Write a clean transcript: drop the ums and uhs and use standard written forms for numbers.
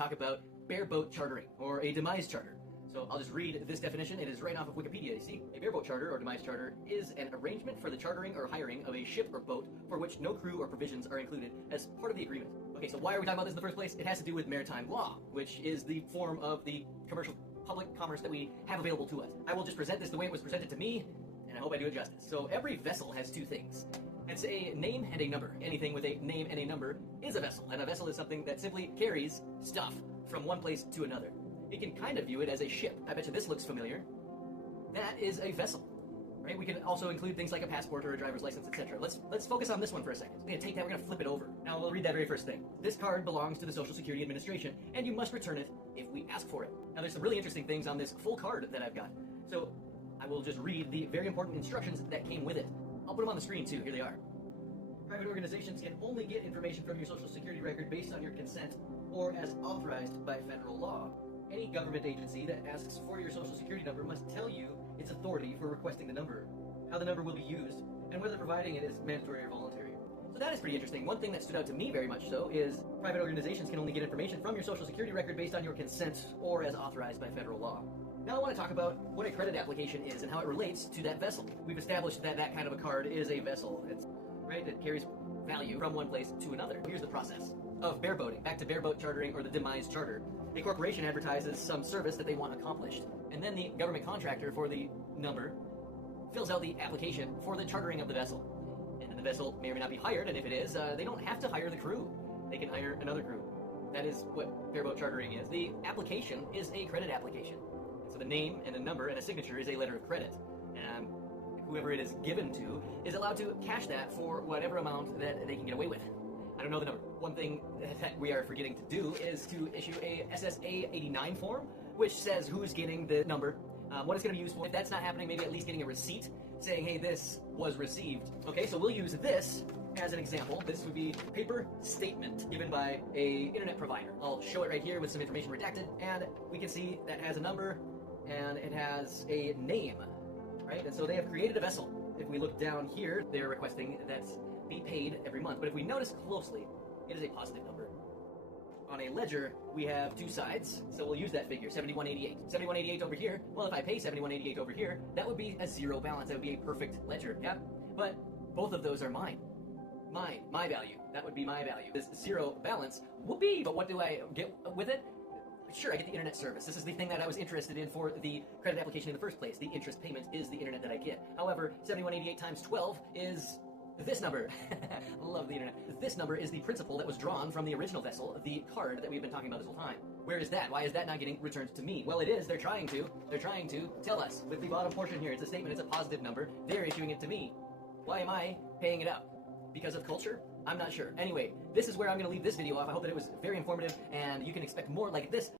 talk about bareboat chartering, or a demise charter. So I'll just read this definition. It is right off of Wikipedia. You see, a bareboat charter or demise charter is an arrangement for the chartering or hiring of a ship or boat for which no crew or provisions are included as part of the agreement. Okay, so why are we talking about this in the first place? It has to do with maritime law, which is the form of the commercial public commerce that we have available to us. I will just present this the way it was presented to me, and I hope I do it justice. So every vessel has two things. It's a name and a number. Anything with a name and a number is a vessel, and a vessel is something that simply carries stuff from one place to another. You can kind of view it as a ship. I bet you this looks familiar. That is a vessel, right? We can also include things like a passport or a driver's license, etc. Let's focus on this one for a second. We're gonna take that, we're gonna flip it over. Now we'll read that very first thing. This card belongs to the Social Security Administration, and you must return it if we ask for it. Now there's some really interesting things on this full card that I've got. So I will just read the very important instructions that came with it. I'll put them on the screen too, here they are. Private organizations can only get information from your Social Security record based on your consent or as authorized by federal law. Any government agency that asks for your Social Security number must tell you its authority for requesting the number, how the number will be used, and whether providing it is mandatory or voluntary. So that is pretty interesting. One thing that stood out to me very much so is private organizations can only get information from your Social Security record based on your consent or as authorized by federal law. Now I want to talk about what a credit application is and how it relates to that vessel. We've established that that kind of a card is a vessel. It's right, it carries value from one place to another. Here's the process of bareboating. Back to bareboat chartering or the demise charter. A corporation advertises some service that they want accomplished, and then the government contractor for the number fills out the application for the chartering of the vessel. And then the vessel may or may not be hired, and if it is, they don't have to hire the crew. They can hire another crew. That is what bareboat chartering is. The application is a credit application. So the name and a number and a signature is a letter of credit. And whoever it is given to is allowed to cash that for whatever amount that they can get away with. I don't know the number. One thing that we are forgetting to do is to issue a SSA 89 form, which says who's getting the number, what it's going to be used for. If that's not happening, maybe at least getting a receipt saying, hey, this was received. Okay, so we'll use this as an example. This would be paper statement given by a internet provider. I'll show it right here with some information redacted, and we can see that has a number and it has a name, right? And so they have created a vessel. If we look down here, they're requesting that be paid every month. But if we notice closely, it is a positive number. On a ledger, we have two sides, so we'll use that figure, 7188. 7188 over here, well, if I pay 7188 over here, that would be a zero balance. That would be a perfect ledger, yeah? But both of those are mine. My value. That would be my value. This zero balance, whoopee! But what do I get with it? Sure, I get the internet service. This is the thing that I was interested in for the credit application in the first place. The interest payment is the internet that I get. However, 7188 times 12 is this number. Love the internet. This number is the principal that was drawn from the original vessel, the card that we've been talking about this whole time. Where is that? Why is that not getting returned to me? Well, it is. They're trying to tell us. With the bottom portion here, it's a statement, it's a positive number. They're issuing it to me. Why am I paying it out? Because of culture? I'm not sure. Anyway, this is where I'm going to leave this video off. I hope that it was very informative, and you can expect more like this.